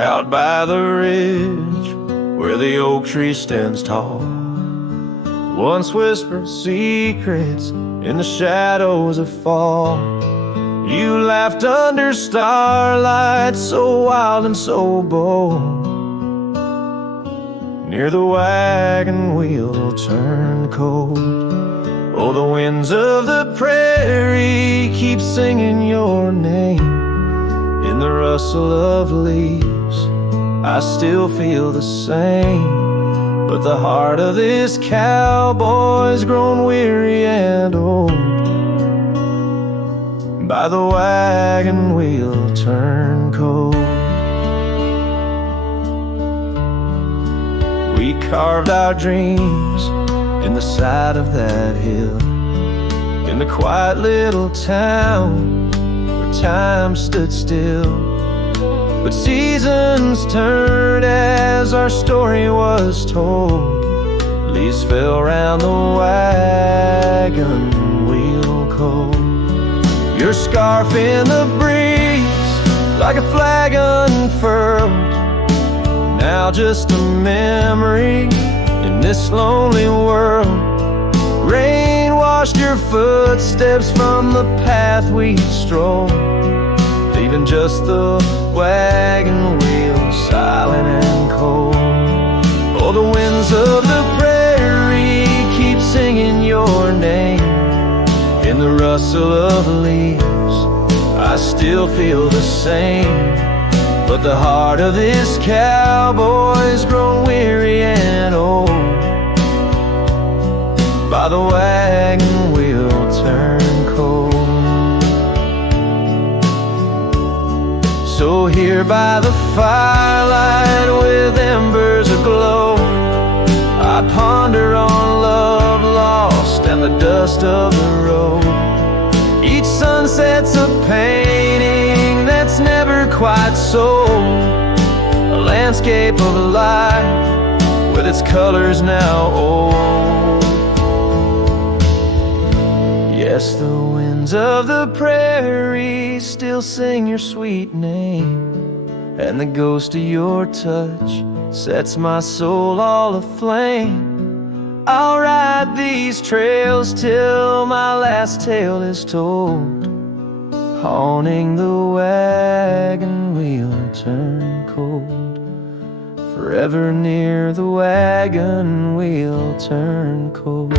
out by the ridge where the oak tree stands tall. Once whispered secrets in the shadows of fall. You laughed under starlight, so wild and so bold. Near the wagon wheel turned cold. Oh, the winds of the prairie keep singing your name. In the rustle of leaves, I still feel the same. But the heart of this cowboy's grown weary and old. By the wagon wheel turned cold. We carved our dreams in the side of that hill, in the quiet little town where time stood still. But seasons turned as our story was told. Leaves fell round the wagon wheel cold. Your scarf in the breeze like a flag unfurled. Now just a memory in this lonely world. Rain washed your footsteps from the path we strolled, leaving just the wagon wheel silent and cold. Oh, the winds of the prairie keep singing your name. In the rustle of leaves, I still feel the same. But the heart of this cowboy's grown weary and old. By the wagon wheel turned cold. So here by the firelight with embers aglow, I ponder on love lost and the dust of the road. Each sunset's a painting that's never quite sold, a landscape of life with its colors now old. Yes, the winds of the prairie still sing your sweet name, and the ghost of your touch sets my soul all aflame. I'll ride these trails till my last tale is told, haunting the wagon wheel turned cold. Forever near the wagon wheel turned cold.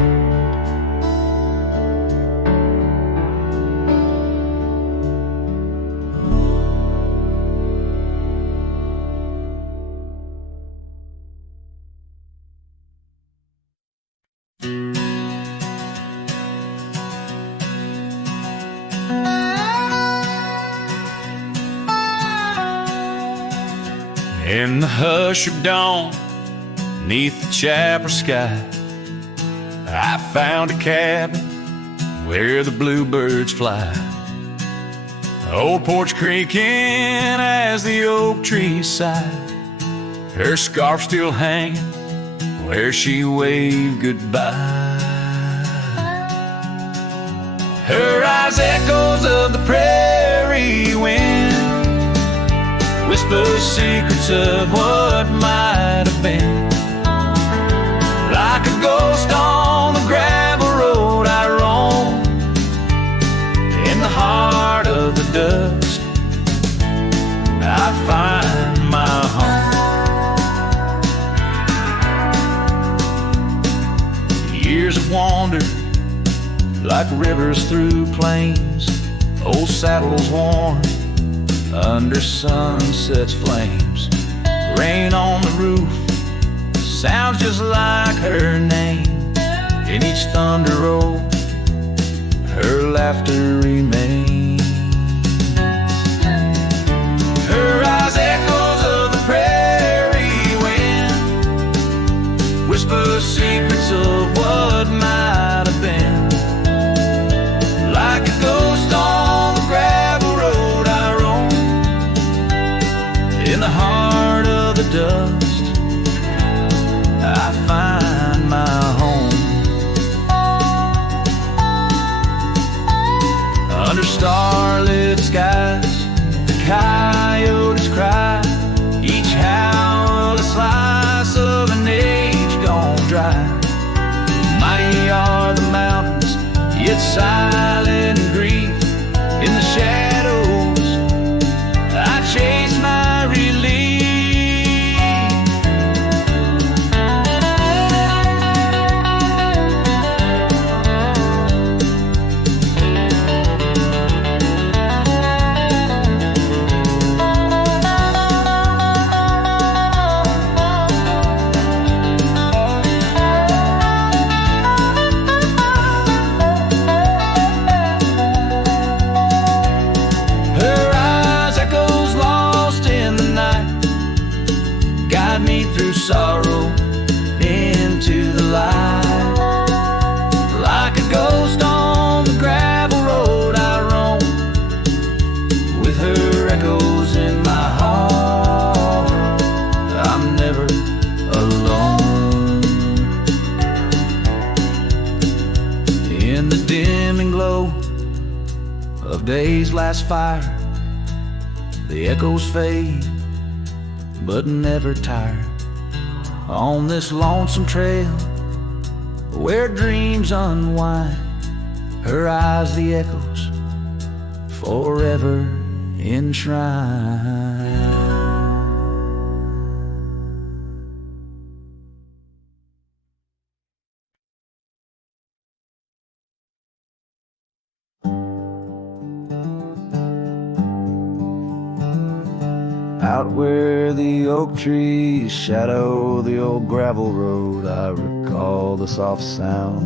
In the hush of dawn, neath the chapel sky, I found a cabin where the bluebirds fly. Old porch creaking as the oak trees sigh, her scarf still hanging where she waved goodbye. Her eyes echoes of the prairie wind, whisper secrets of what might have been. Like a ghost on the gravel road I roam, in the heart of the dust I find my home. Years of wonder like rivers through plains, old saddles worn under sunset's flames. Rain on the roof sounds just like her name. In each thunder roll, her laughter remains. Her eyes echoes of the prairie wind, whisper secrets of what might have been. Like a ghost on the gravel road I roam, in the heart of the dust I find my home. Under starlit skies, the coyotes cry, each silent grief in the shadows. I chase my relief. Sorrow into the light. Like a ghost on the gravel road I roam, with her echoes in my heart. I'm never alone. In the dimming glow of day's last fire, the echoes fade but never tire. On this lonesome trail where dreams unwind, her eyes the echoes forever enshrined. Out where the oak trees shadow the old gravel road, I recall the soft sound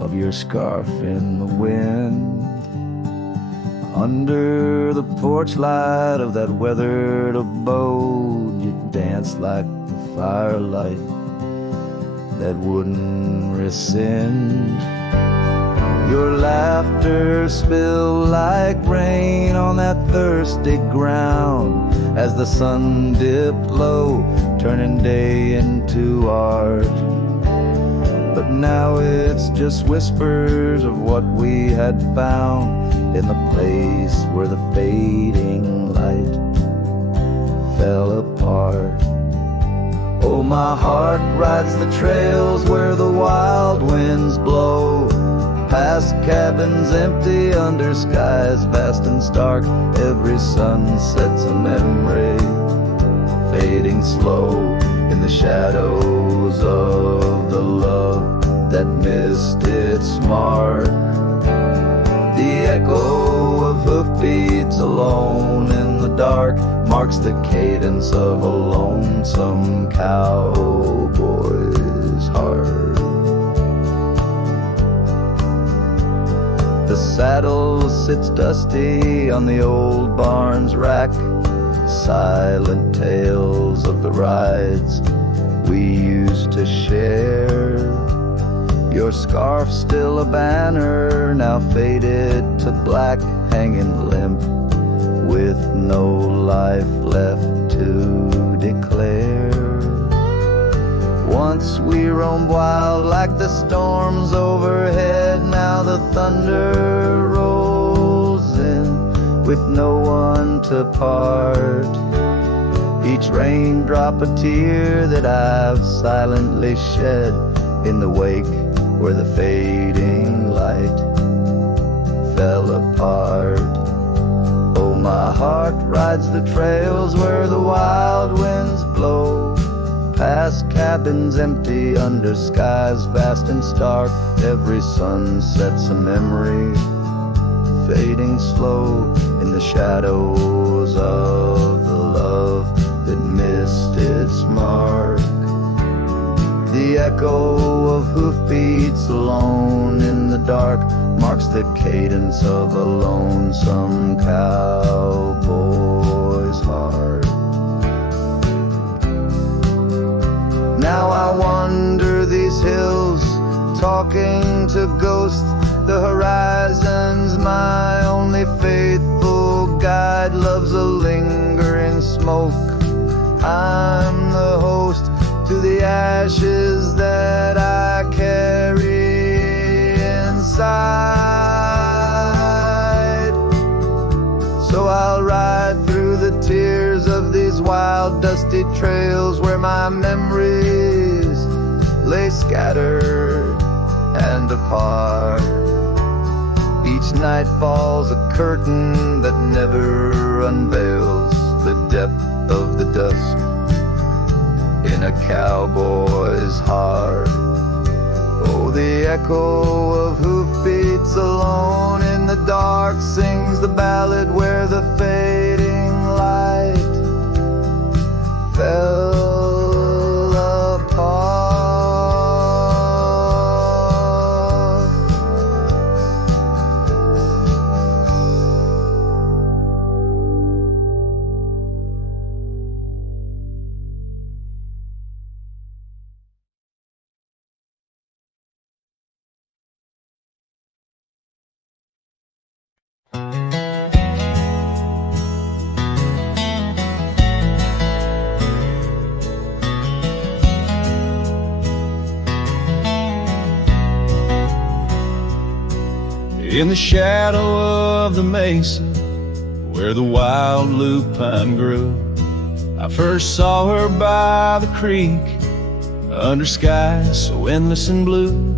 of your scarf in the wind. Under the porch light of that weathered abode, you danced like the firelight that wouldn't rescind. Your laughter spilled like rain on that thirsty ground as the sun dipped low, turning day into art. But now it's just whispers of what we had found in the place where the fading light fell apart. Oh, my heart rides the trails where the wild winds blow, past cabins empty under skies vast and stark. Every sunset's a memory, fading slow in the shadows of the love that missed its mark. The echo of hoofbeats alone in the dark marks the cadence of a lonesome cowboy's heart. The saddle sits dusty on the old barn's rack, silent tales of the rides we used to share. Your scarf still a banner, now faded to black, hanging limp with no life left to declare. Once we roamed wild like the storms overhead, now the thunder rolls in with no one to part. Each raindrop a tear that I've silently shed in the wake where the fading light fell apart. Oh, my heart rides the trails where the wild winds blow, past cabins empty under skies vast and stark. Every sunset's a memory, fading slow in the shadows of the love that missed its mark. The echo of hoofbeats alone in the dark marks the cadence of a lonesome cowboy's heart. Now I wander these hills, talking to ghosts. The horizon's my only faithful guide. Love's a lingering smoke. I'm the host to the ashes that I carry inside. So I'll ride through the tears of these wild, dusty trails where my memories lay scattered and apart. Each night falls a curtain that never unveils the depth of the dusk in a cowboy's heart. Oh, the echo of hoofbeats alone in the dark sings the ballad where the fading light fell apart. In the shadow of the mesa where the wild lupine grew, I first saw her by the creek under skies so endless and blue.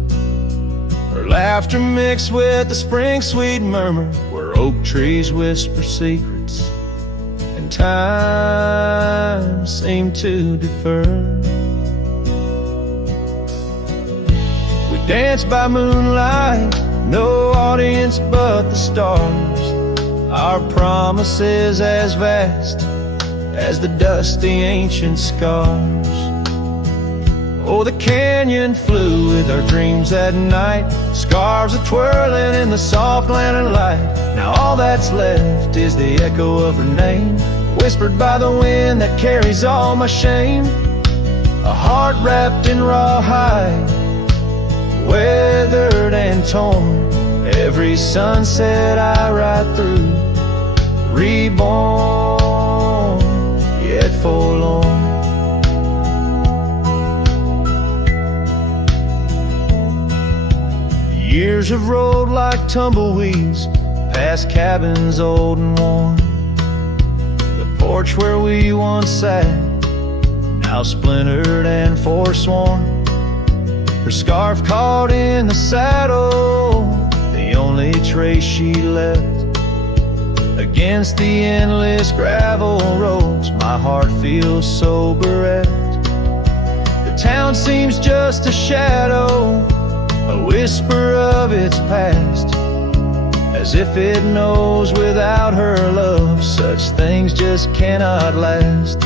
Her laughter mixed with the spring sweet murmur where oak trees whisper secrets and time seemed to defer. We danced by moonlight, no audience but the stars, our promises as vast as the dusty ancient scars. Oh, the canyon flew with our dreams that night, scarves are twirling in the soft lantern light. Now all that's left is the echo of her name, whispered by the wind that carries all my shame. A heart wrapped in rawhide, weathered and torn, every sunset I ride through, reborn yet forlorn. Years have rolled like tumbleweeds past cabins old and worn. The porch where we once sat, now splintered and forsworn. Her scarf caught in the saddle, the only trace she left. Against the endless gravel roads, my heart feels so bereft. The town seems just a shadow, a whisper of its past, as if it knows without her love such things just cannot last.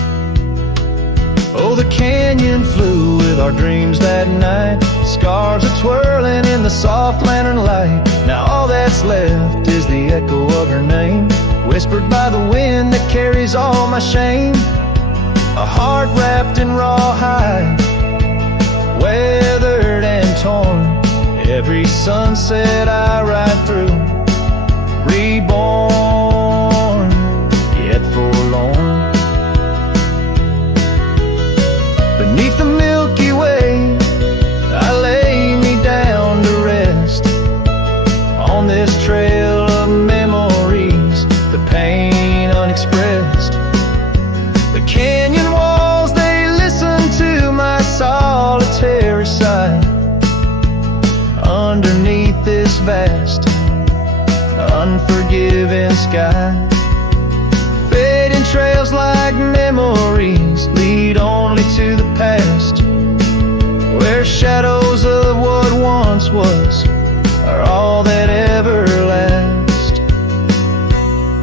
Oh, the canyon flew with our dreams that night, scarves are twirling in the soft lantern light. Now all that's left is the echo of her name, whispered by the wind that carries all my shame. A heart wrapped in rawhide, weathered and torn, every sunset I ride through, reborn yet forlorn. Beneath the Milky Way, I lay me down to rest on this trail of memories, the pain unexpressed. The canyon walls, they listen to my solitary sigh. Underneath this vast, unforgiving sky, fading trails like memories lead only to the past, where shadows of what once was are all that ever last.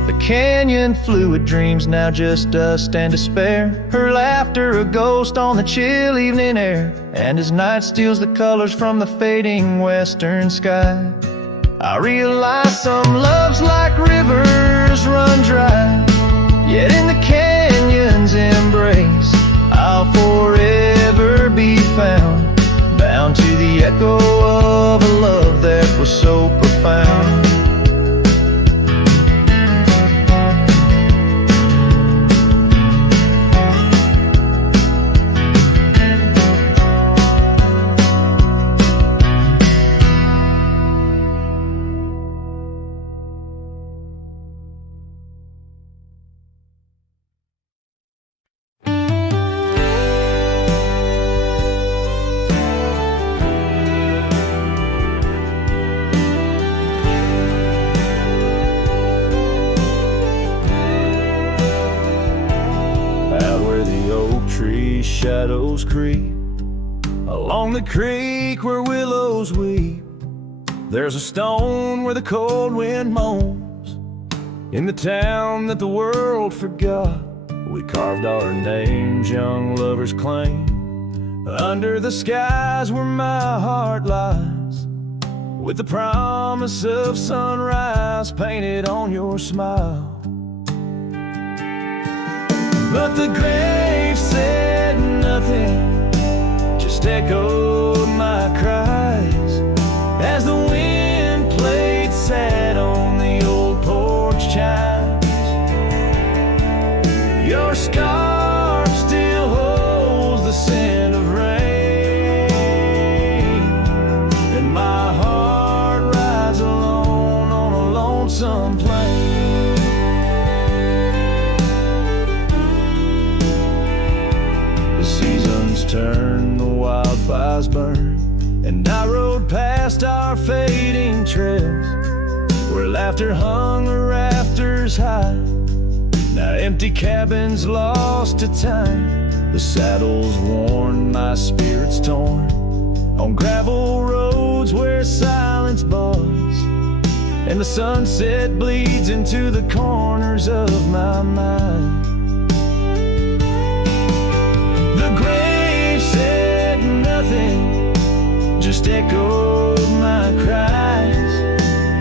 The canyon flew with dreams, now just dust and despair, her laughter a ghost on the chill evening air. And as night steals the colors from the fading western sky, I realize some loves like rivers run dry, yet in the canyon's embrace I'll forever be found, bound to the echo of a love that was so profound. these shadows creep along the creek where willows weep. There's a stone where the cold wind moans. In the town that the world forgot, we carved our names, young lovers claim. Under the skies where my heart lies, with the promise of sunrise painted on your smile. But the grave said nothing, just echoed my cries as the wind played sad on the old porch chimes. Your scarf still holds the scent of rain, and my heart rides alone on a lonesome plain. The seasons turn, the wildfires burn, and I rode past our fading trails where laughter hung the rafters high. Now empty cabins lost to time, the saddles worn, my spirits torn, on gravel roads where silence buds, and the sunset bleeds into the corners of my mind. The grave said nothing, just echoed my cries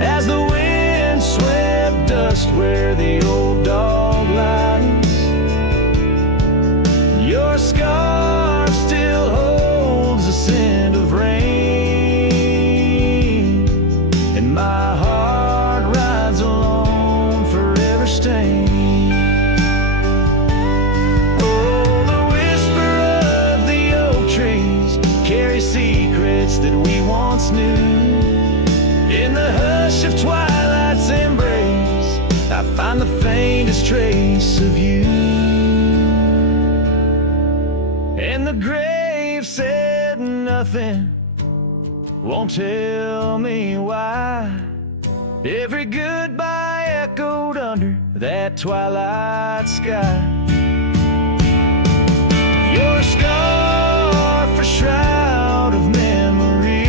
as the wind swept dust where the old dog lies. Your scarf still holds the scent of rain, and my heart rides alone, forever stained. Oh, the whisper of the oak trees carries secrets that we once knew. In the hush of twilight's embrace, I find the faintest trace of you. And the grave said nothing, won't tell me why. Every goodbye echoed under that twilight sky. Your scarf a shroud of memories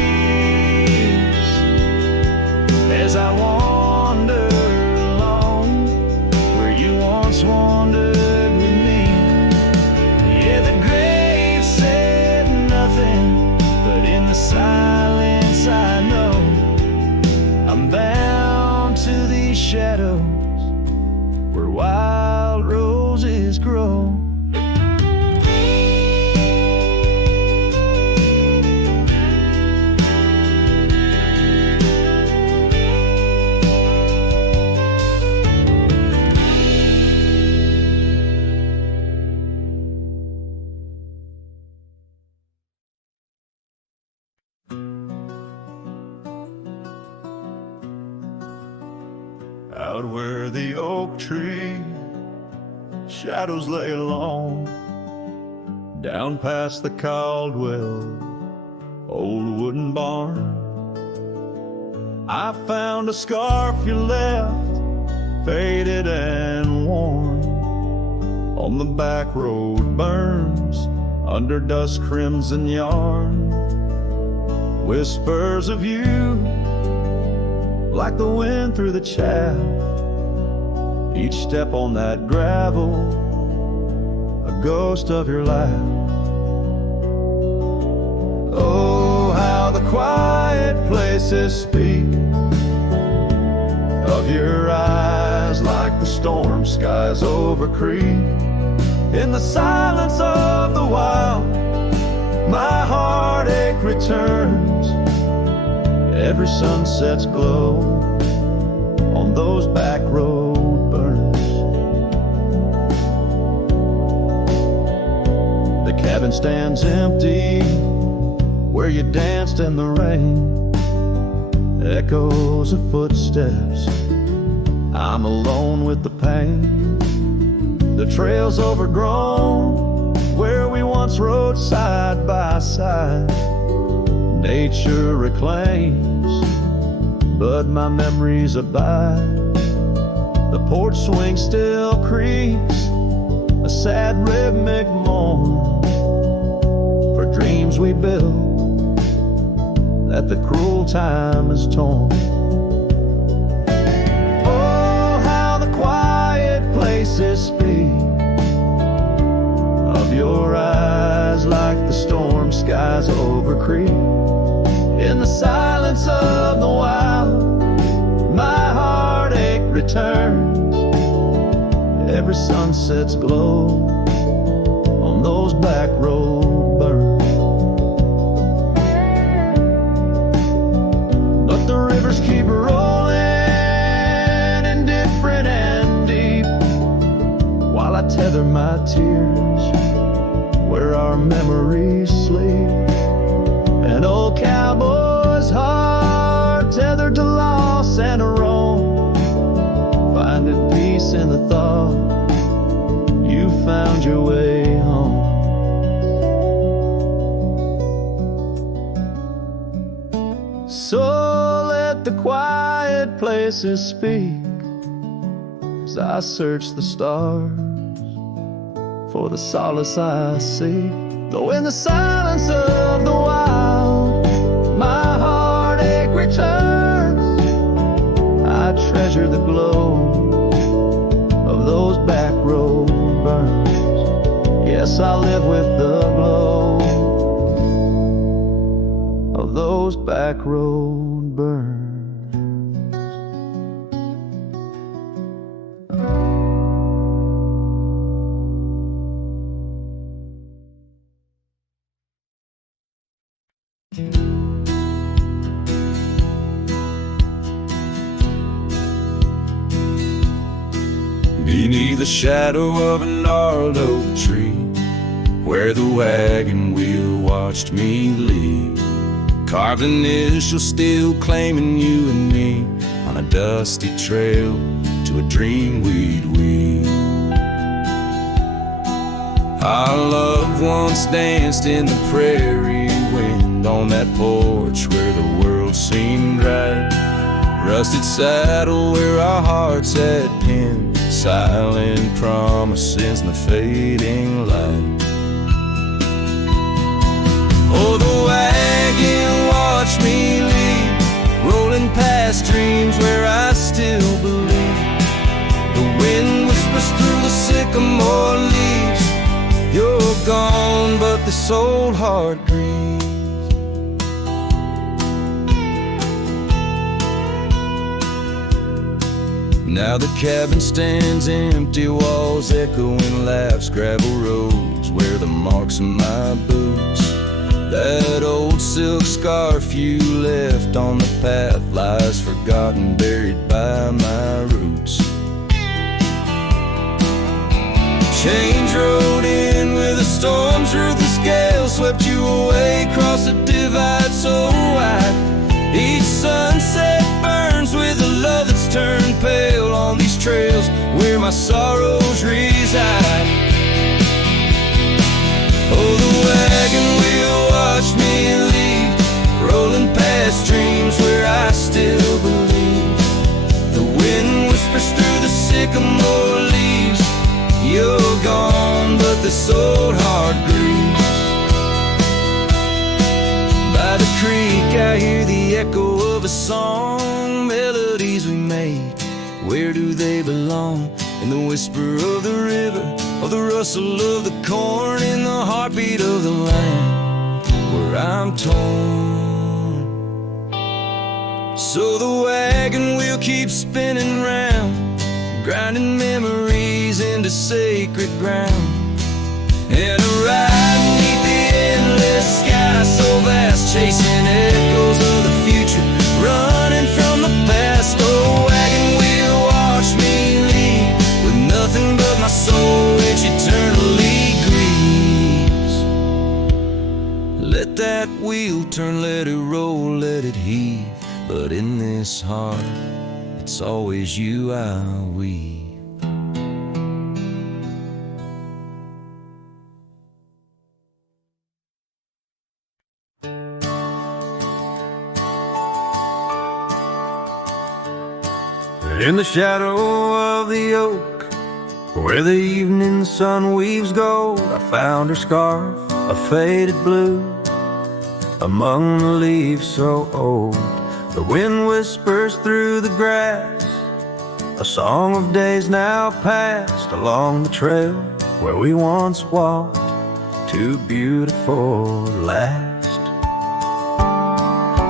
as I wander alone where you once wandered with me. Yeah, the grave said nothing, but in the silence I know I'm bound to these shadows where wild roses grow. Out where the oak tree shadows lay alone, down past the Caldwell old wooden barn, I found a scarf you left, faded and worn, on the back road burns under dust crimson yarn. Whispers of you like the wind through the chaff, each step on that gravel a ghost of your laugh. Oh, how the quiet places speak of your eyes, like the storm skies over creek. In the silence of the wild, my heartache returns. Every sunset's glow on those back road burns. The cabin stands empty where you danced in the rain. Echoes of footsteps, I'm alone with the pain. The trail's overgrown where we once rode side by side. Nature reclaims, but my memories abide. The porch swing still creaks, a sad rhythmic mourn dreams we built that the cruel time has torn. Oh, how the quiet places speak of your eyes, like the storm skies over creek. In the silence of the wild, my heartache returns. Every sunset's glow on those back road burns. But the rivers keep rolling, indifferent and deep, while I tether my tears where our memories sleep. An old cowboy's heart tethered to loss and a wrong, finding peace in the thought you found your way home. So let the quiet places speak as I search the stars for the solace I seek. Though in the silence of the wild, my heartache returns, I treasure the glow of those back road burns. Yes, I live with the glow of those back road burns. Beneath the shadow of a gnarled oak tree, where the wagon wheel watched me leave, carved initials still claiming you and me on a dusty trail to a dream we'd weave. Our loved ones danced in the prairie wind on that porch where the world seemed right. Rusted saddle where our hearts had pinned silent promises in the fading light. Oh, the wagon watched me leave, rolling past dreams where I still believe. The wind whispers through the sycamore leaves, you're gone, but this old heart grieves. Now the cabin stands empty, walls echoing laughs, gravel roads where the marks of my boots. That old silk scarf you left on the path lies forgotten, buried by my roots. Change rode in with a storm's ruthless gale, swept you away across a divide so wide. Each sunset burns with a love that's turned pale on these trails where my sorrows reside. Oh, the wagon wheel watched me leave, rolling past dreams where I still believe. The wind whispers through the sycamore leaves, you're gone, but this old heart grieves. By the creek I hear the echo of a song, melodies we made, where do they belong? In the whisper of the river, or the rustle of the corn, in the heartbeat of the land where I'm torn. So the wagon wheel keeps spinning round, grinding memories into sacred ground. And a ride beneath the endless sky so vast, chasing echoes of the future, running from the past. Oh, wagon wheel watch me leave, with nothing but my soul which eternally grieves. Let that wheel turn, let it roll, let it heave, but in this heart it's always you I weave. In the shadow of the oak, where the evening sun weaves gold, I found her scarf, a faded blue, among the leaves so old. The wind whispers through the grass, a song of days now past, along the trail where we once walked, too beautiful to last.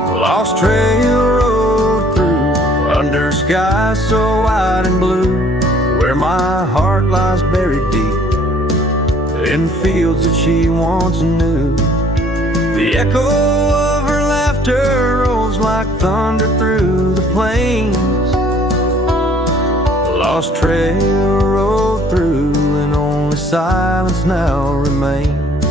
Lost trail road through, under skies so wide and blue, where my heart lies buried deep in fields that she once knew. The echo of her laughter rolls like thunder through the plains. Lost trail road through, and only silence now remains.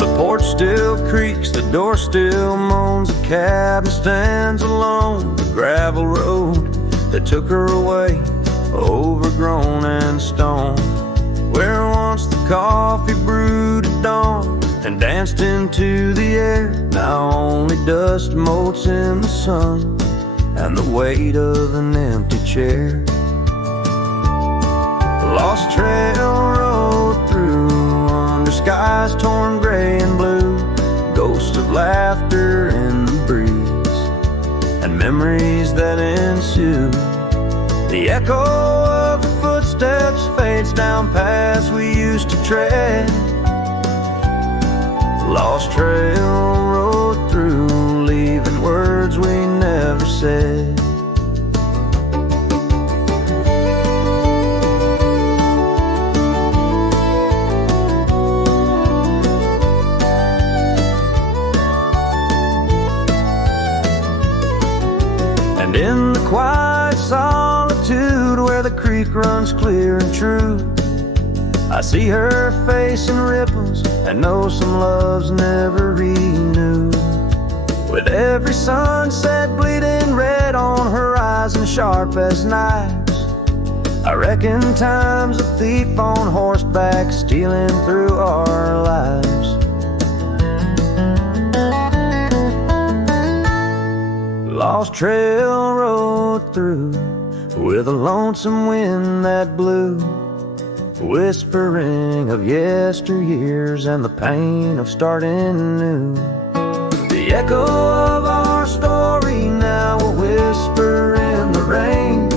The porch still creaks, the door still moans, the cabin stands alone. The gravel road that took her away, overgrown and stone, where once the coffee brewed at dawn and danced into the air, now only dust motes in the sun and the weight of an empty chair. Lost trail road through, under skies torn gray and blue, ghosts of laughter in the breeze and memories that ensue. The echo of the footsteps fades down paths we used to tread. Lost trail road through, leaving words we never said. And in the quiet solitude where the creek runs clear and true, I see her face in ripples and know some love's never renewed. With every sunset bleeding red on horizon sharp as knives, I reckon time's a thief on horseback stealing through our lives. Lost trail road through, with a lonesome wind that blew, whispering of yesteryears and the pain of starting new. The echo of our story now will whisper in the rain.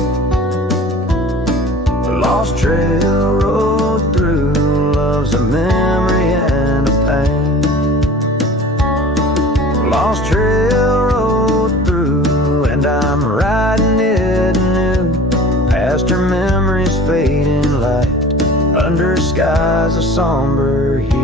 The lost trail road through, love's a memory and a pain. Lost trail road through, and I'm riding it anew, past her memories fading light, under skies of somber hue.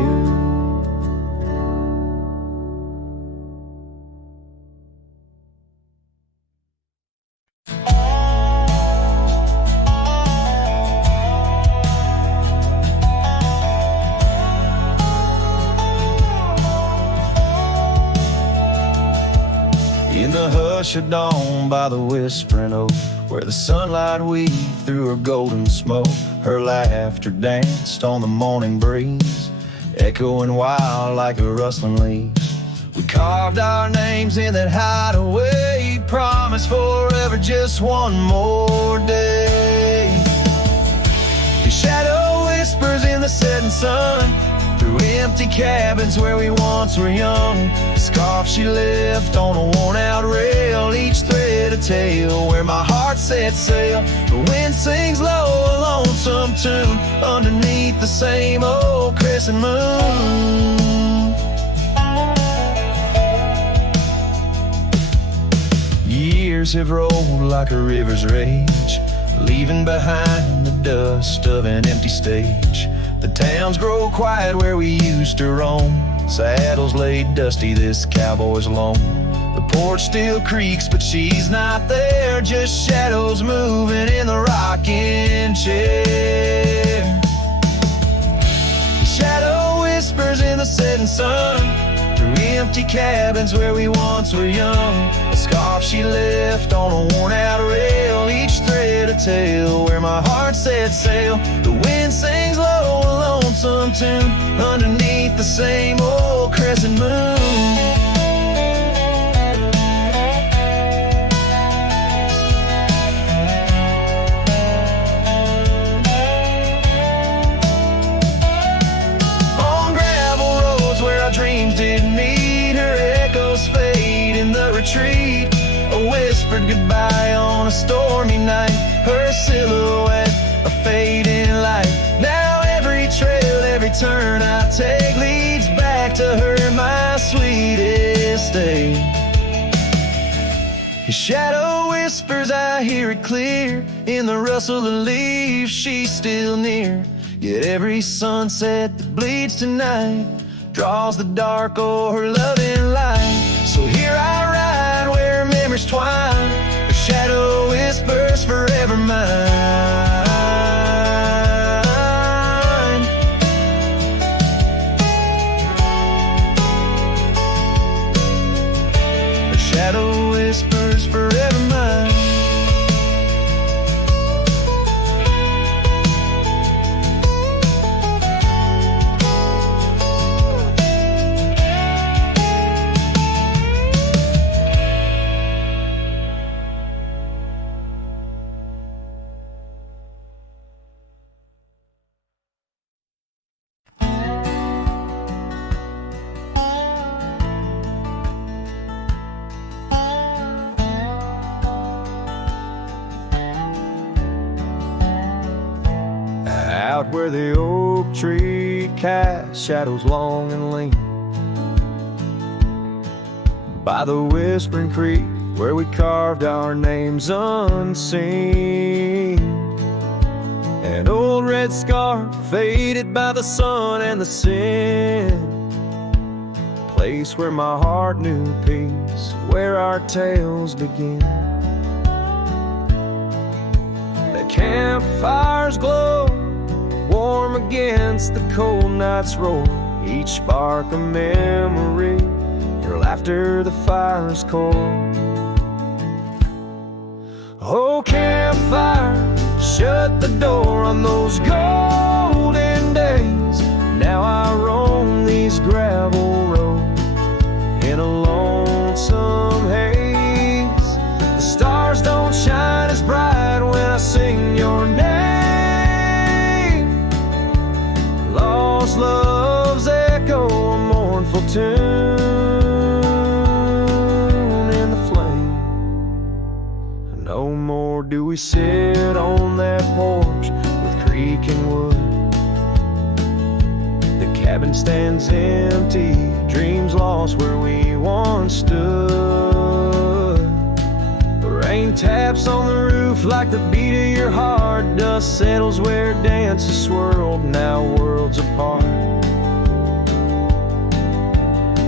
In the hush of dawn by the whispering oak, where the sunlight weaved through her golden smoke, her laughter danced on the morning breeze, echoing wild like a rustling leaves. We carved our names in that hideaway, promised forever just one more day. The shadow whispers in the setting sun, through empty cabins where we once were young. The scarf she left on a worn-out rail, each thread a tale where my heart set sail. The wind sings low, a lonesome tune, underneath the same old crescent moon. Years have rolled like a river's rage, leaving behind the dust of an empty stage. The towns grow quiet where we used to roam, saddles laid dusty, this cowboy's alone. The porch still creaks, but she's not there, just shadows moving in the rocking chair. The shadow whispers in the setting sun, through empty cabins where we once were young. A scarf she left on a worn-out rail, each thread a tale where my heart set sail. The wind sings low, a lonesome tune, underneath the same old crescent moon. retreat, a whispered goodbye on a stormy night, her silhouette a fading light. Now every trail, every turn I take leads back to her, my sweetest day. His shadow whispers, I hear it clear, in the rustle of leaves, she's still near. Yet every sunset that bleeds tonight draws the dark o'er her loving light. So here I ride where memories twine, her shadow whispers forever mine. Her shadow whispers forever mine. Out where the oak tree casts shadows long and lean, by the whispering creek where we carved our names unseen. An old red scarf faded by the sun and the sin, place where my heart knew peace, where our tales begin. The campfire's glow, warm against the cold night's roar, each spark a memory, your laughter the fire's core. Oh campfire, shut the door on those golden days. Now I roam these gravel roads in a lonesome haze. The stars don't shine as bright when I sing your name. Lost love's echo, a mournful tune in the flame. No more do we sit on that porch with creek and wood. The cabin stands empty, dreams lost where we once stood. The rain taps on the roof like the beat of your heart. Dust settles where dances swirled, now worlds apart.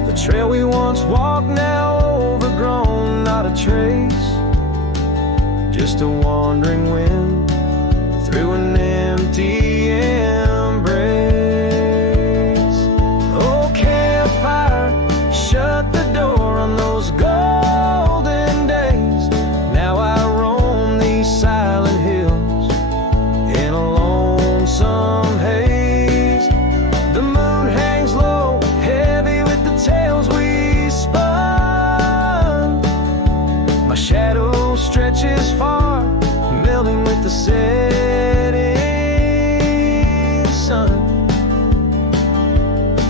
The trail we once walked, now overgrown, not a trace, just a wandering wind through an empty embrace. Oh campfire, shut the door on those golden days. Now I roam these silent hills in a lonesome haze. The moon hangs low, heavy with the tales we spun. My shadow stretches far, melting with the setting sun.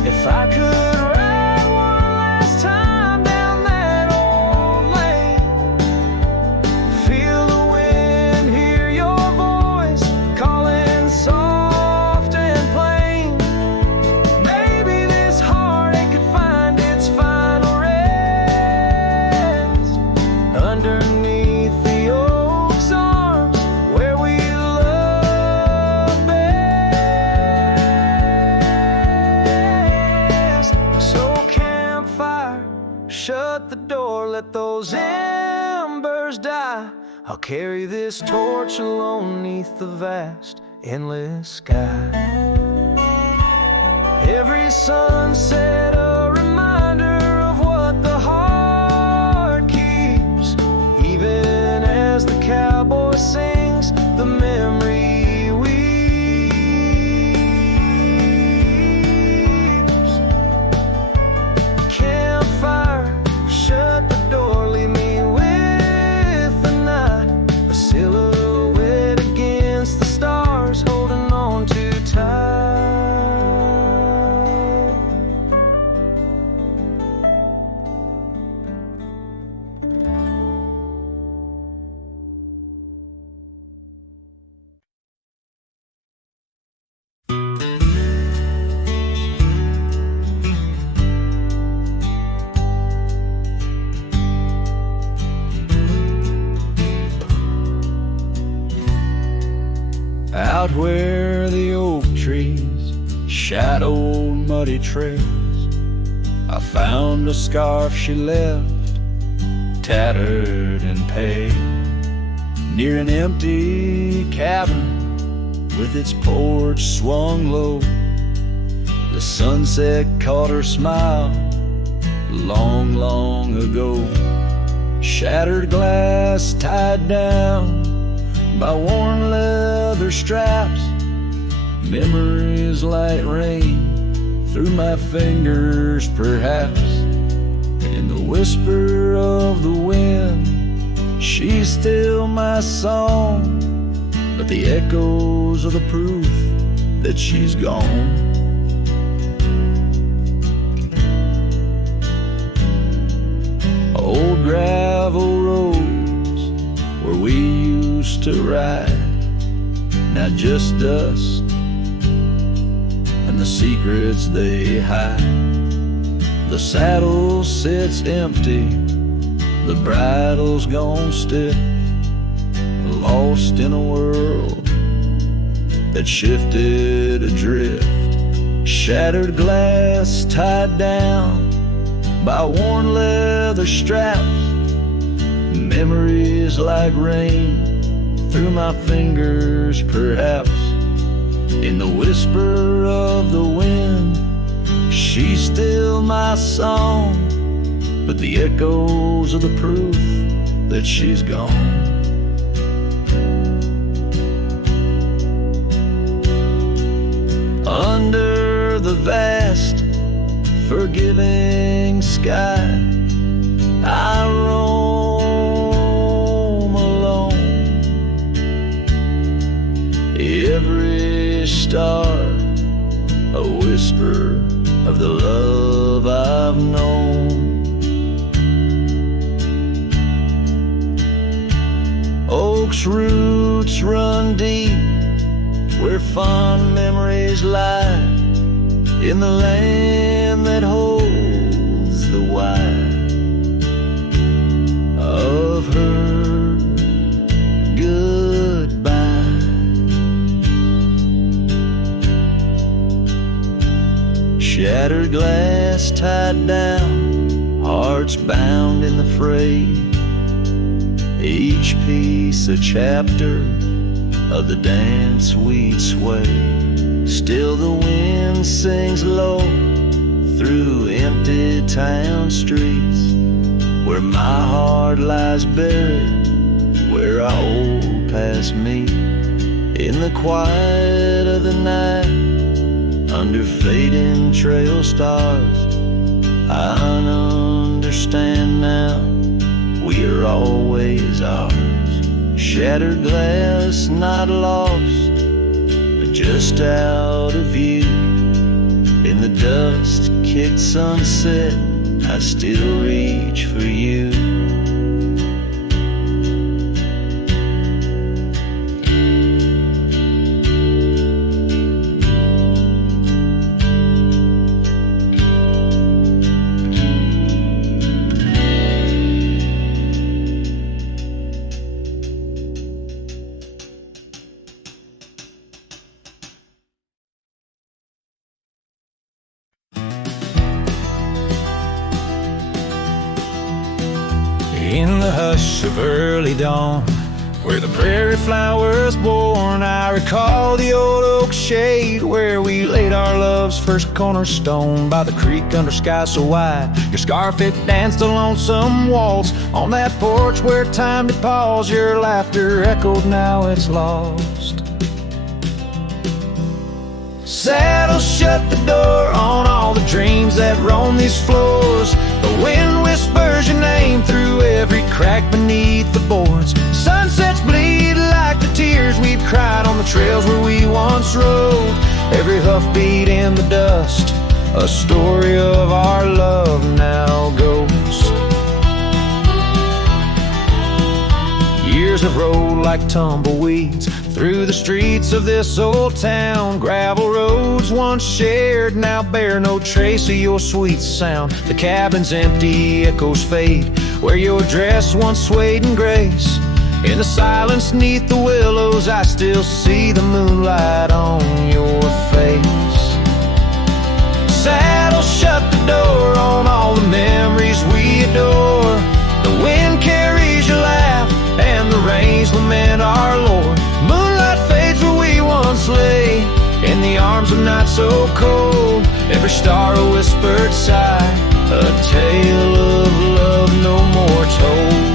If I could ride one last time down that old lane, feel the wind, hear your voice calling soft and plain. Maybe this heartache could find its final rest underneath the oak's arms where we love best. So campfire, shut the door, let those embers die. I'll carry this torch alone neath the vast, endless sky. Every sunset a reminder of what the heart keeps, even as the cowboy sings the memory weeps. Campfire, shut the door, leave me with the night, a silhouette against the stars, holding on too tight. Out where the oak trees shadowed muddy trails, I found a scarf she left, tattered and pale, near an empty cabin with its porch swung low. The sunset caught her smile long, long ago. Shattered glass tied down by worn leather straps, memories like rain through my fingers perhaps. In the whisper of the wind, she's still my song, but the echoes are the proof that she's gone. Old gravel roads where we used to ride, now just dust and the secrets they hide. The saddle sits empty, the bridle's gone stiff, lost in a world that shifted adrift. Shattered glass tied down by worn leather straps, memories like rain through my fingers perhaps. In the whisper of the wind, she's still my song, but the echoes are the proof that she's gone. Under the vast forgiving sky, I roam alone. Every star a whisper of the love I've known. Oak's roots run deep where fond memories lie, in the land that holds the why of her goodbye. Shattered glass tied down, hearts bound in the fray, each piece a chapter of the dance we'd sway. Still the wind sings low through empty town streets, where my heart lies buried, where our old past meet. In the quiet of the night, under fading trail stars, I understand now, we are always ours. Shattered glass not lost, just out of view. In the dust-kicked sunset, I still reach for you. In the hush of early dawn, where the prairie flower was born, I recall the old oak shade where we laid our love's first cornerstone. By the creek under sky so wide, your scarf it danced a lonesome waltz on that porch where time did pause. Your laughter echoed, now it's lost. Saddle shut the door on all the dreams that roam these floors. The wind whispers your name through every crack beneath the boards. Sunsets bleed like the tears we've cried on the trails where we once rode. Every hoofbeat in the dust, a story of our love now goes. Years have rolled like tumbleweeds through the streets of this old town. Gravel roads once shared now bear no trace of your sweet sound. The cabin's empty, echoes fade where your dress once swayed in grace. In the silence neath the willows, I still see the moonlight on your face. Saddle shut the door on all the memories we adore. The wind carries your laugh and the rains lament our Lord. Moonlight fades where we once lay, in the arms of night so cold. Every star a whispered sigh, a tale of love no more told.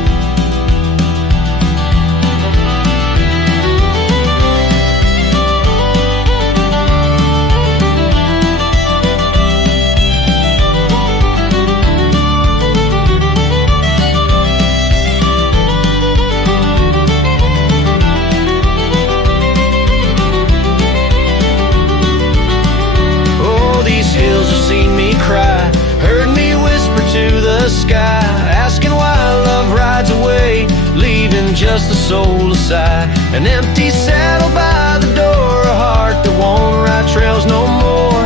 Hills have seen me cry, heard me whisper to the sky, asking why love rides away, leaving just the soul aside. An empty saddle by the door, a heart that won't ride trails no more.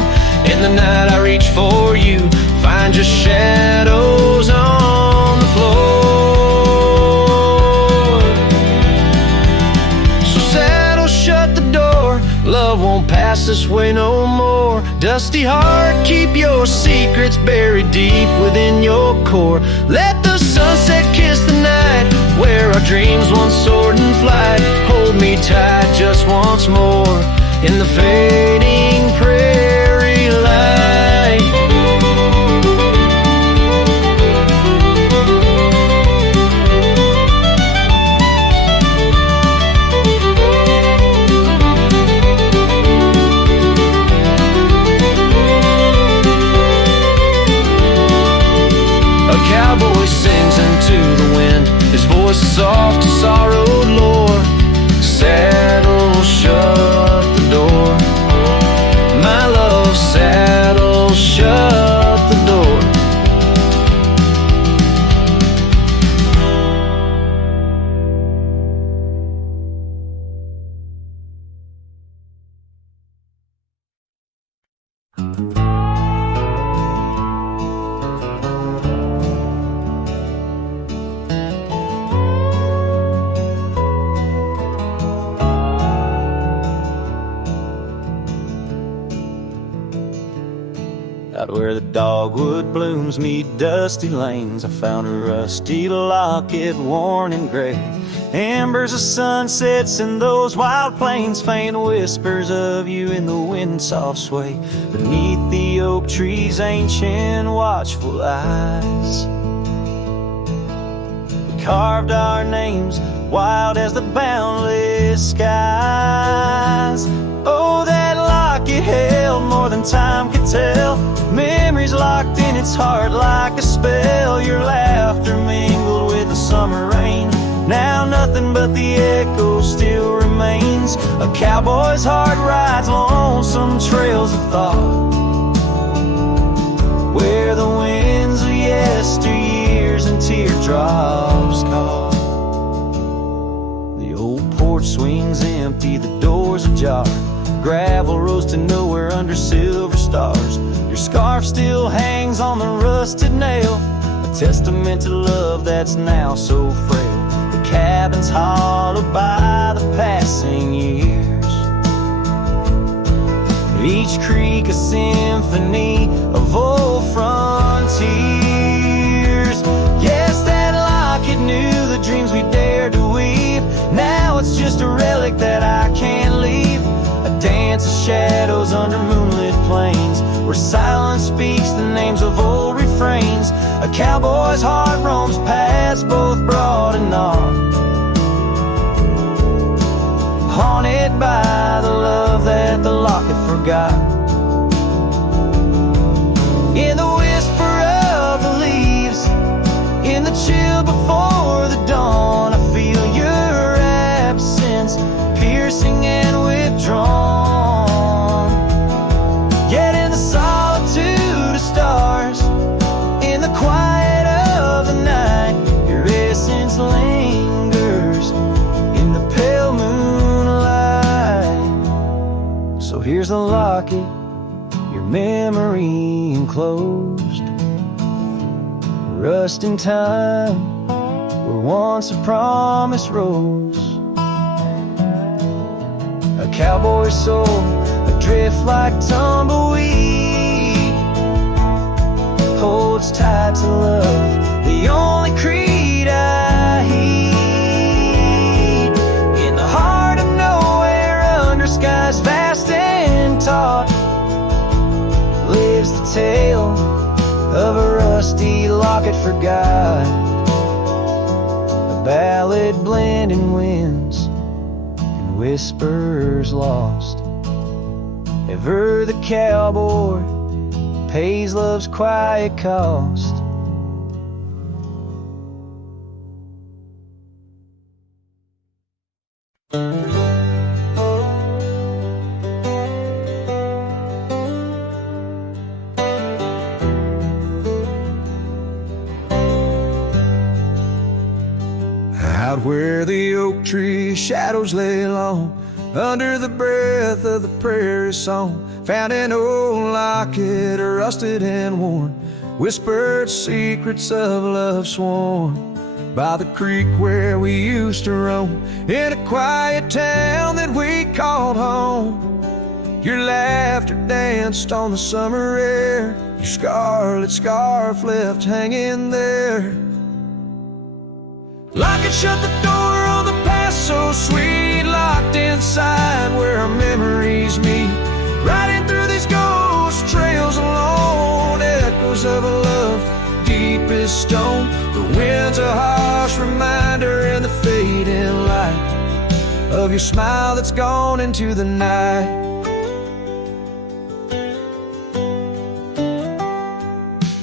In the night I reach for you, find just shadows on the floor. So saddle shut the door, love won't pass this way no more. Dusty heart, keep your secrets buried deep within your core. Let the sunset kiss the night, where our dreams once soared in flight. Hold me tight just once more, in the fading prairie light. Cowboy sings into the wind, his voice is soft to sorrowed lore. Saddle shut the door, my love, saddle shut the door. Out where the dogwood blooms meet dusty lanes, I found a rusty locket worn and gray. Embers of sunsets in those wild plains, faint whispers of you in the wind's soft sway. Beneath the oak trees, ancient watchful eyes, we carved our names wild as the boundless skies. Oh, that locket held more than time could tell, memories locked in its heart like a spell. Your laughter mingled with the summer rain, now nothing but the echo still remains. A cowboy's heart rides lonesome trails of thought, where the winds of yesteryears and teardrops caught. The old porch swings empty, the doors ajar, gravel rose to nowhere under silver stars. Your scarf still hangs on the rusted nail, a testament to love that's now so frail. The cabin's hollowed by the passing years, each creek a symphony of old frontiers. Yes, that locket knew the dreams we dared to weave, now it's just a relic that I can't leave. A dance of shadows under moonlit plains, where silence speaks the names of old refrains. A cowboy's heart roams past both broad and narrow, haunted by the love that the locket forgot. In the whisper of the leaves, in the chill before the dawn, I feel your absence, piercing and withdrawn. Yet in the solitude of stars, in the quiet of the night, your essence lingers in the pale moonlight. So here's the locket, your memory enclosed, rust in time, where where once a promise rose. A cowboy soul, adrift like tumbleweed, holds tight to love, the only creed I heed. In the heart of nowhere, under skies vast and taut, lives the tale of a rusty locket forgot, a ballad blending winds and whispers lost. Ever the cowboy pays love's quiet cost. Out where the oak tree shadows lay long, under the breath of the prairie song, found an old locket, rusted and worn, whispered secrets of love sworn. By the creek where we used to roam, in a quiet town that we called home, your laughter danced on the summer air, your scarlet scarf left hanging there. Locket shut the door on the past so sweet, locked inside where our memories meet, riding through these ghost trails alone, echoes of a love deep as stone. The wind's a harsh reminder in the fading light of your smile that's gone into the night.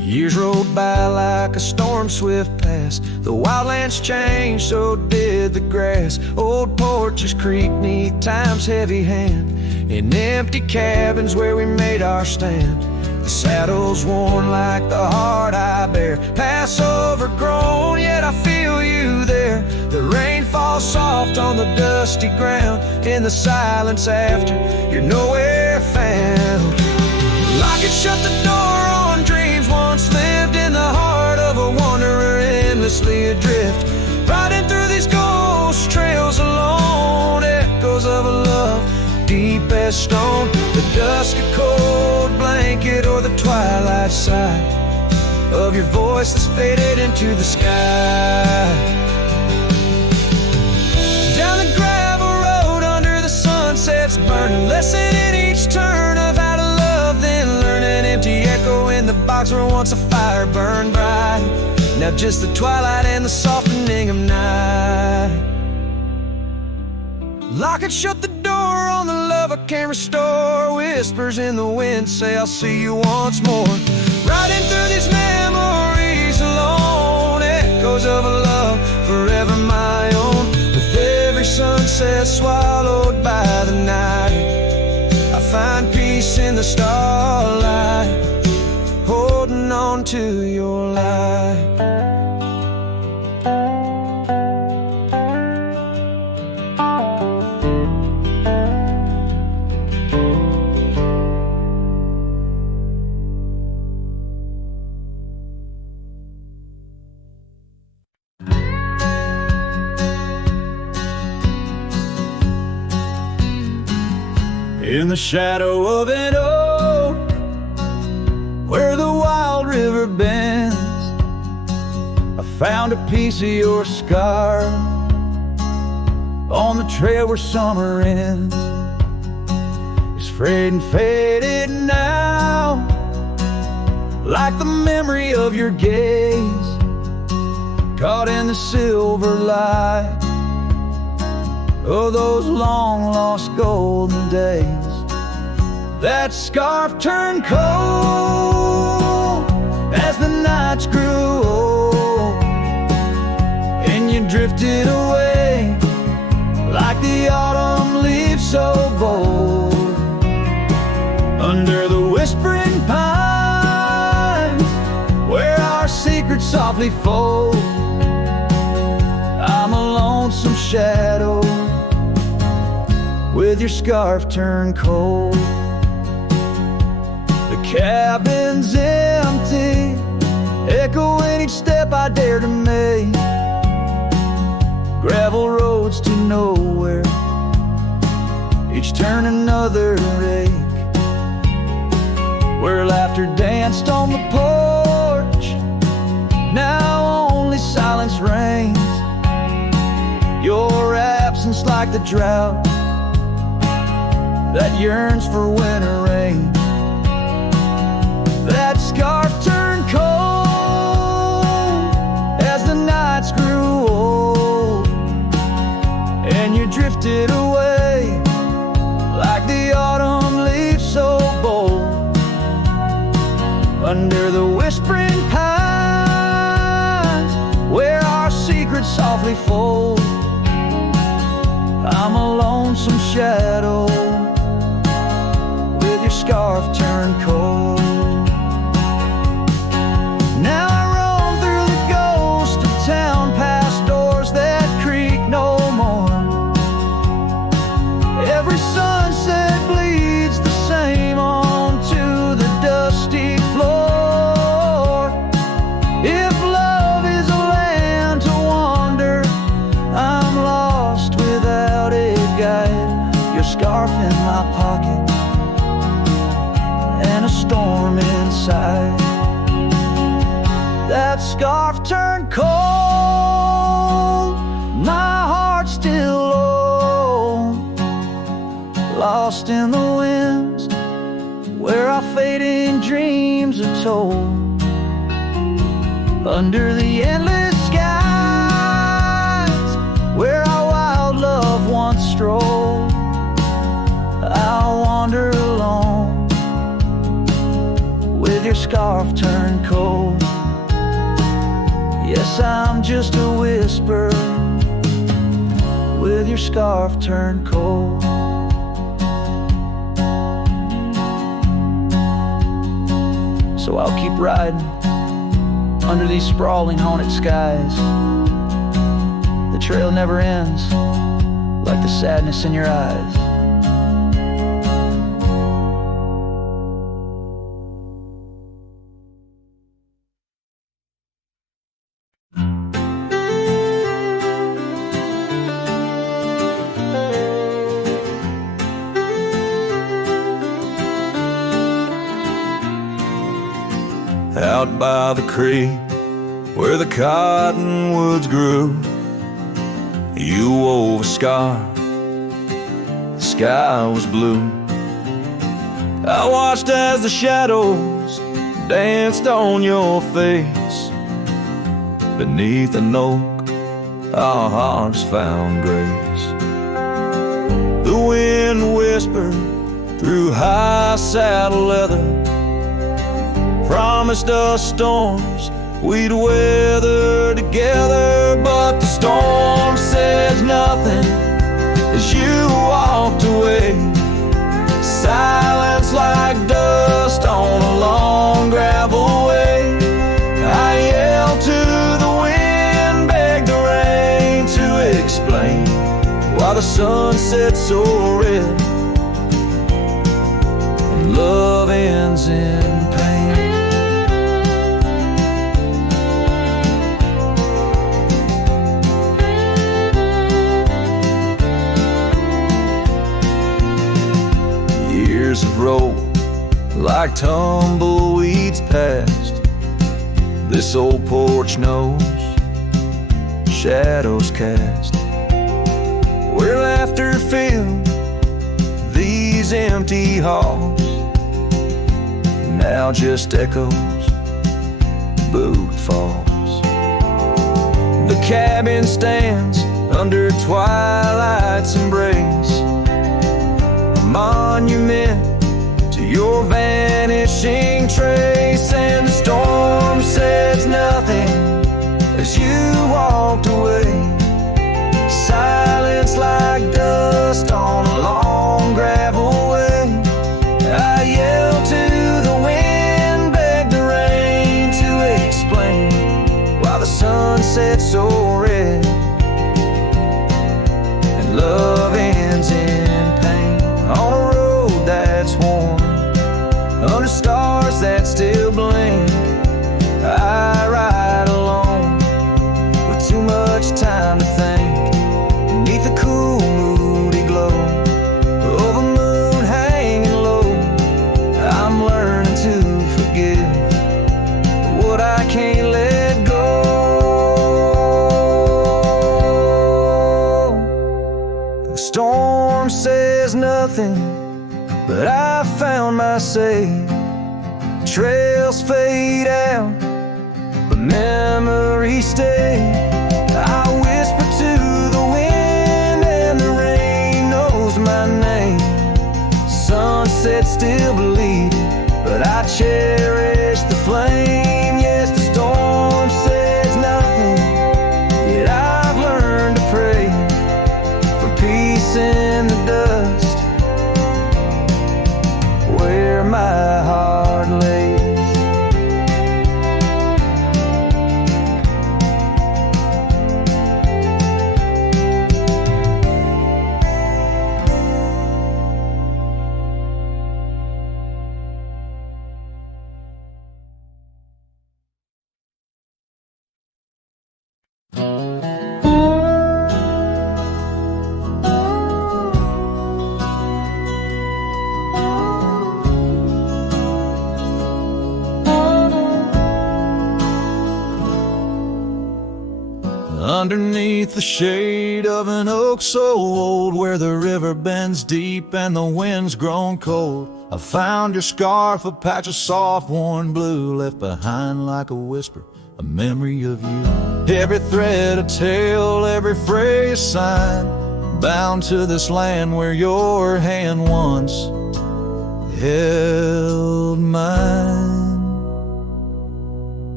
Years rolled by like a storm swift past, the wildlands changed, so did the grass. Old porches creak neath time's heavy hand, in empty cabins where we made our stand. The saddle's worn like the heart I bear, past overgrown, yet I feel you there. The rain falls soft on the dusty ground, in the silence after you're nowhere found. Locket shut the door on dreams once lived, in the heart of a wanderer endlessly adrift, riding through these ghost trails alone, echoes of a love deep as stone. The dusk a cold blanket, or the twilight sigh of your voice that's faded into the sky. Down the gravel road under the sunsets burning, lesson in each turn of how to love, then learn. An empty echo in the box where once a fire burned bright, now just the twilight and the softening of night. Locket shut the door on the love I can't restore, whispers in the wind say I'll see you once more. Riding through these memories alone, echoes of a love forever my own. With every sunset swallowed by the night, I find peace in the starlight, holding on to your light. In the shadow of an oak, where the wild river bends, I found a piece of your scar on the trail where summer ends. It's frayed and faded now, like the memory of your gaze, caught in the silver light of those long lost golden days. That scarf turned cold as the nights grew old, and you drifted away like the autumn leaves so bold. Under the whispering pines where our secrets softly fold, I'm a lonesome shadow with your scarf turned cold. The cabin's empty, echoing each step I dare to make, another ache, where laughter danced on the porch. Now only silence reigns, your absence like the drought that yearns for winter rain. That scarf turned cold as the nights grew old, and you drifted away like the autumn leaf so bold. Under the whispering pines, where our secrets softly fold, I'm a lonesome shadow with your scarf turned cold. Now I roam through the ghost of town, past doors that creak no more. Every sunset bleeds the same onto the dusty floor. If love is a land to wander, I'm lost without a guide. Your scarf in my pocket and a storm inside. That scarf turned cold, my heart still low, lost in the winds where our fading dreams are told. Under the endless skies where our wild love once strolled, I'll wander alone with your scarf turned cold. Yes, I'm just a whisper with your scarf turned cold. So I'll keep riding under these sprawling haunted skies. The trail never ends like the sadness in your eyes. Out by the creek where the cottonwoods grew, you wove a scarf, the sky was blue. I watched as the shadows danced on your face. Beneath an oak, our hearts found grace. The wind whispered through high saddle leather, promised us storms we'd weather together. But the storm says nothing as you walked away. Silence like dust on a long gravel way. I yelled to the wind, begged the rain to explain why the sun set so red and love ends in pain. Years have rolled like tumbleweeds past. This old porch knows shadows cast, where laughter filled these empty halls. Now just echoes, boot falls. The cabin stands under twilight's embrace, a monument to your vanishing trace. And the storm says nothing as you walked away. Silence like dust on a long gravel way. I yelled to the wind, begged the rain to explain why the sun set so red and love ends in pain. On a road that's worn, under stars that still blink, I ride alone with too much nothing, but I found myself. Trails fade out, but memories stay. I whisper to the wind and the rain knows my name. Sunset still bleeding, but I cherish the flame. Yes, the storm says nothing, yet I've learned to pray for peace in the dust where my heart lays. Underneath the shade of an oak so old, where the river bends deep and the wind's grown cold, I found your scarf, a patch of soft worn blue, left behind like a whisper, a memory of you. Every thread a tale, every phrase a sign, bound to this land where your hand once held mine.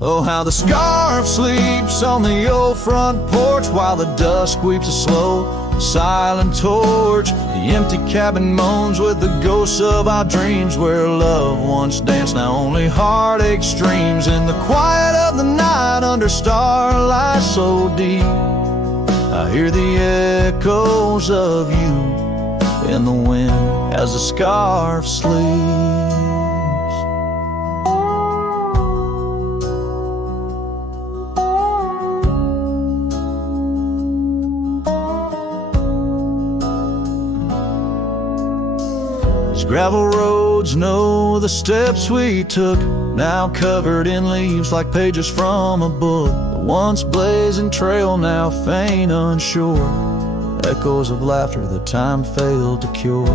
Oh, how the scarf sleeps on the old front porch while the dusk weeps a slow, silent torch. The empty cabin moans with the ghosts of our dreams, where love once danced, now only heartache streams. In the quiet of the night under starlight so deep, I hear the echoes of you in the wind as the scarf sleeps. Gravel roads know the steps we took, now covered in leaves like pages from a book. The once blazing trail now faint unsure, echoes of laughter that time failed to cure.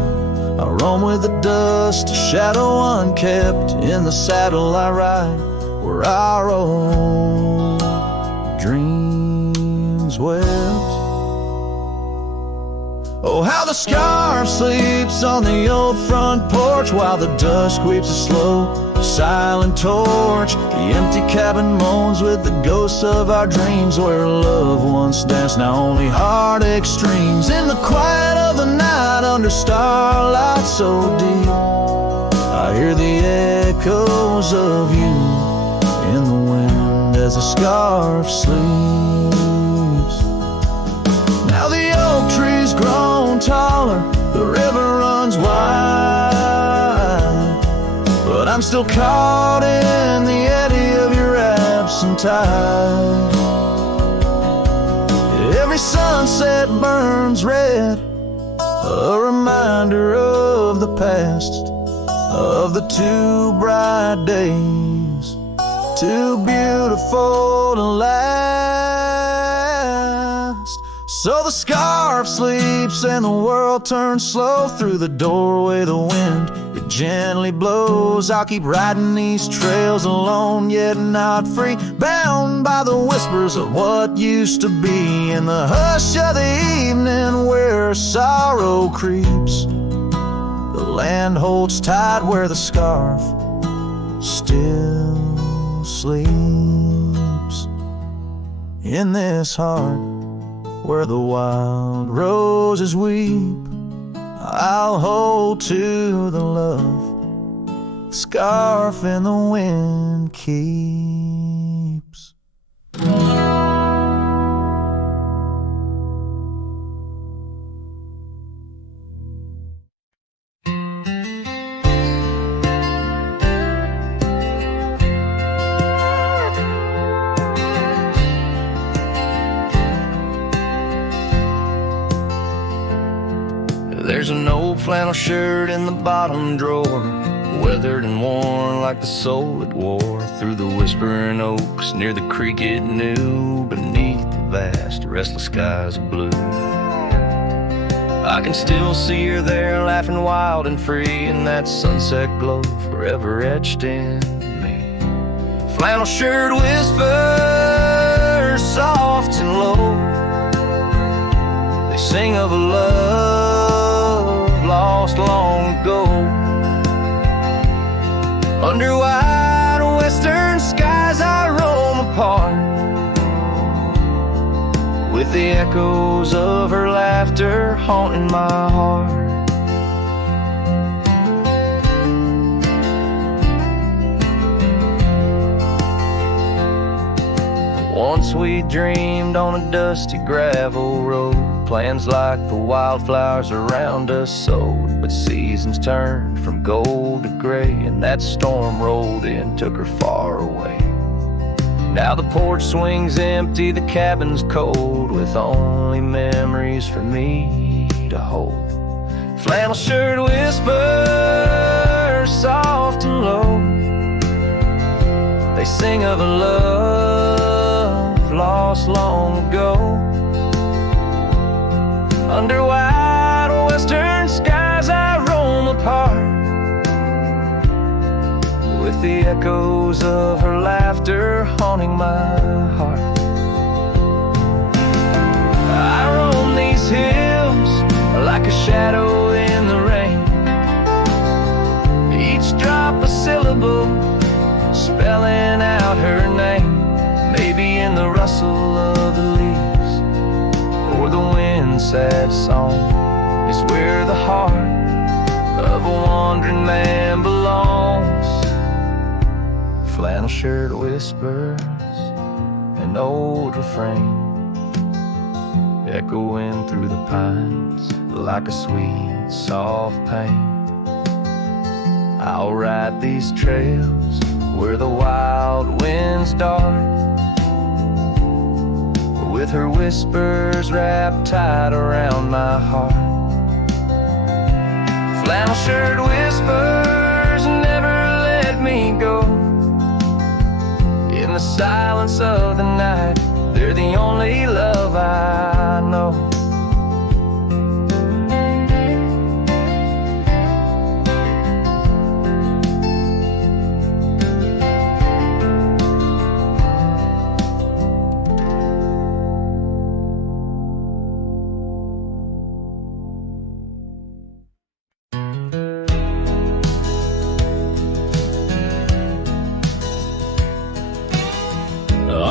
I roam with the dust, a shadow unkept. In the saddle I ride where our old dreams wept. Oh, how the scarf sleeps on the old front porch while the dusk weeps a slow, silent torch. The empty cabin moans with the ghosts of our dreams, where love once danced, now only heartache streams. In the quiet of the night under starlight so deep, I hear the echoes of you in the wind as the scarf sleeps. Now the oak tree's grown taller, the river runs wide, but I'm still caught in the eddy of your absent tide. Every sunset burns red, a reminder of the past, of the two bright days, too beautiful to last. So the scarf sleeps and the world turns slow. Through the doorway the wind, it gently blows. I'll keep riding these trails alone, yet not free, bound by the whispers of what used to be. In the hush of the evening where sorrow creeps, the land holds tight where the scarf still sleeps. In this heart where the wild roses weep, I'll hold to the love the scarf in the wind keeps. There's an old flannel shirt in the bottom drawer, weathered and worn like the soul it wore. Through the whispering oaks near the creek it knew, beneath the vast restless skies of blue. I can still see her there, laughing wild and free, in that sunset glow forever etched in me. Flannel shirt whispers, soft and low. They sing of a love lost long ago. Under wide western skies I roam apart, with the echoes of her laughter haunting my heart. Once we dreamed on a dusty gravel road, plans like the wildflowers around us sowed. But seasons turned from gold to gray, and that storm rolled in, took her far away. Now the porch swings empty, the cabin's cold, with only memories for me to hold. Flannel shirt whispers, soft and low. They sing of a love lost long ago. Under wide western skies I roam apart, with the echoes of her laughter haunting my heart. I roam these hills like a shadow in the rain, each drop a syllable spelling out her name. Maybe in the rustle of the leaves or the wind's sad song is where the heart of a wandering man belongs. Flannel shirt whispers, an old refrain, echoing through the pines like a sweet, soft pain. I'll ride these trails where the wild winds dart, with her whispers wrapped tight around my heart. Flannel shirt whispers never let me go. In the silence of the night, they're the only love I know.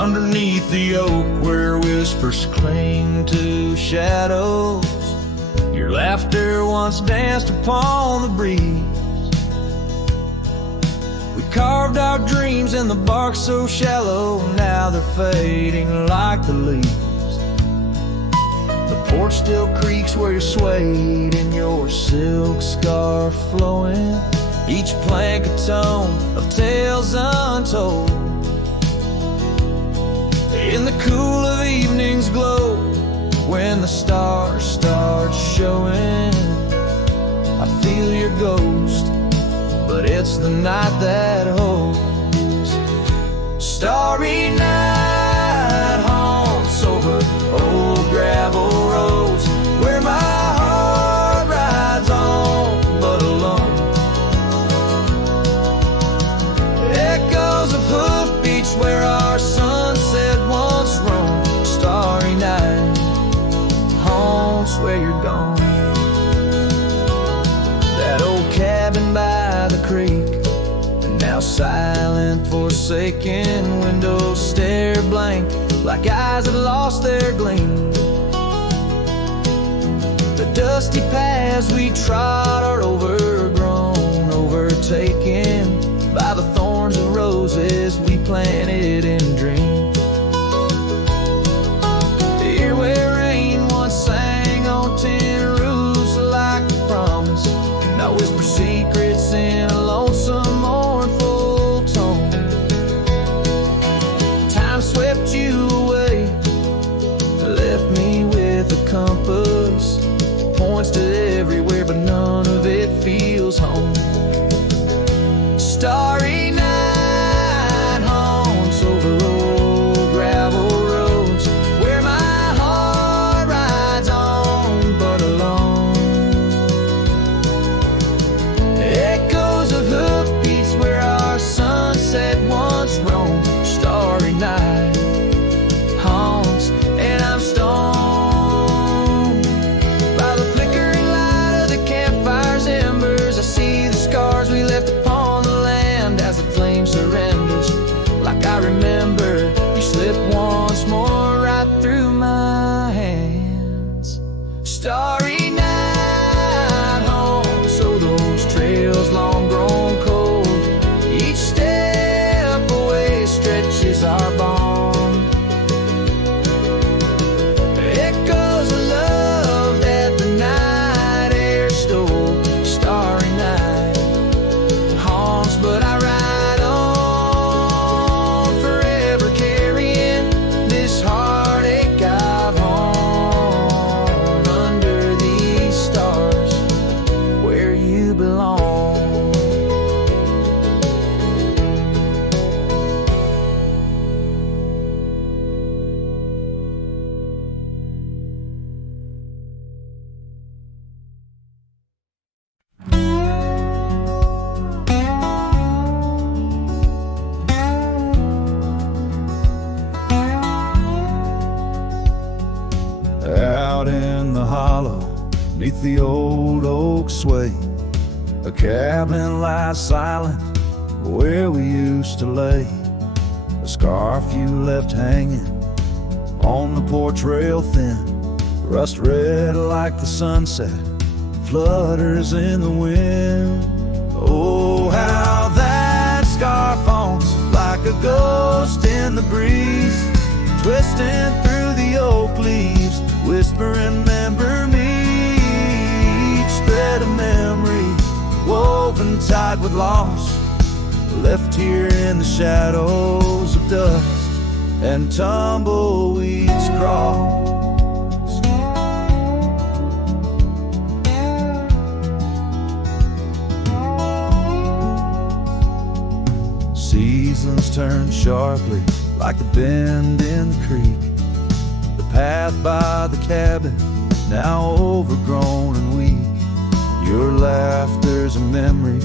Underneath the oak where whispers cling to shadows, your laughter once danced upon the breeze. We carved our dreams in the bark so shallow, now they're fading like the leaves. The porch still creaks where you swayed in your silk scarf flowing, each plank a tone of tales untold. In the cool of evening's glow, when the stars start showing, I feel your ghost, but it's the night that holds. Starry night haunts over old gravel roads, where my heart rides on but alone. Echoes of hoofbeats where our sunset once roamed. Starry night haunts where you're gone. That old cabin by the creek, now silent, forsaken. Windows stare blank like eyes that lost their gleam. The dusty paths we trod are overgrown, overtaken by the thorns of roses we planted in dreams. Here where rain once sang on tin roofs like a promise, now whisper secrets in a lonesome, mournful tone. Time swept you away, left me with a compass, points to everywhere, but none of it feels home. Starry night haunts over Out in the hollow, neath the old oak sway, a cabin lies silent where we used to lay. A scarf you left hanging on the porch rail thin, rust red like the sunset, flutters in the wind. Oh, how that scarf haunts like a ghost in the breeze, twisting through the oak leaves, whispering, remember me. Each thread of memory woven tight with loss, left here in the shadows of dust and tumbleweeds cross. Seasons turn sharply like the bend in the creek, the path by the cabin now overgrown and weak. Your laughter's a memory,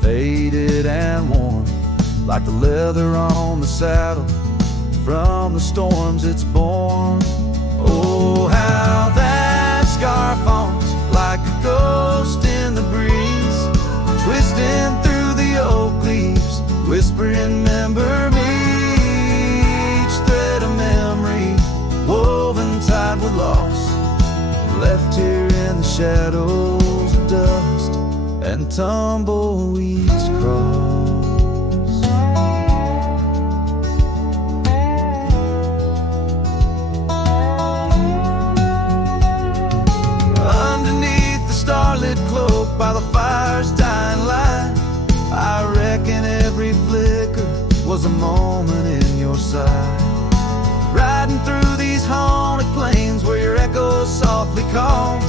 faded and worn, like the leather on the saddle from the storms it's borne. Oh, how that scarf haunts like a ghost in the breeze, twisting through the oak leaves, whispering, remember me. Each thread of memory woven tight with loss, left here in the shadows of dust and tumbleweeds cross. Underneath the starlit cloak by the fire's dying light, I reckon every flicker was a moment in your sight. Riding through these haunted plains where your echo softly calls,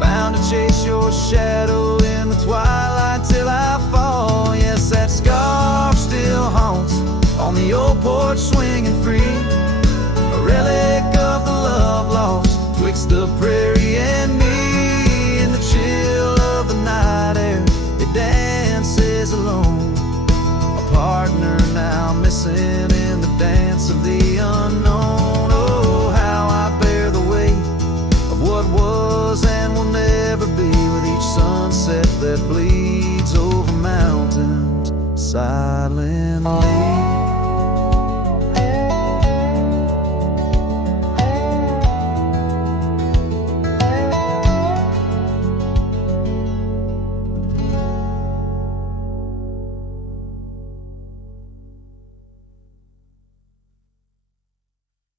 bound to chase your shadow in the twilight till I fall. Yes, that scarf still haunts on the old porch swinging free, a relic of the love lost twixt the prairie and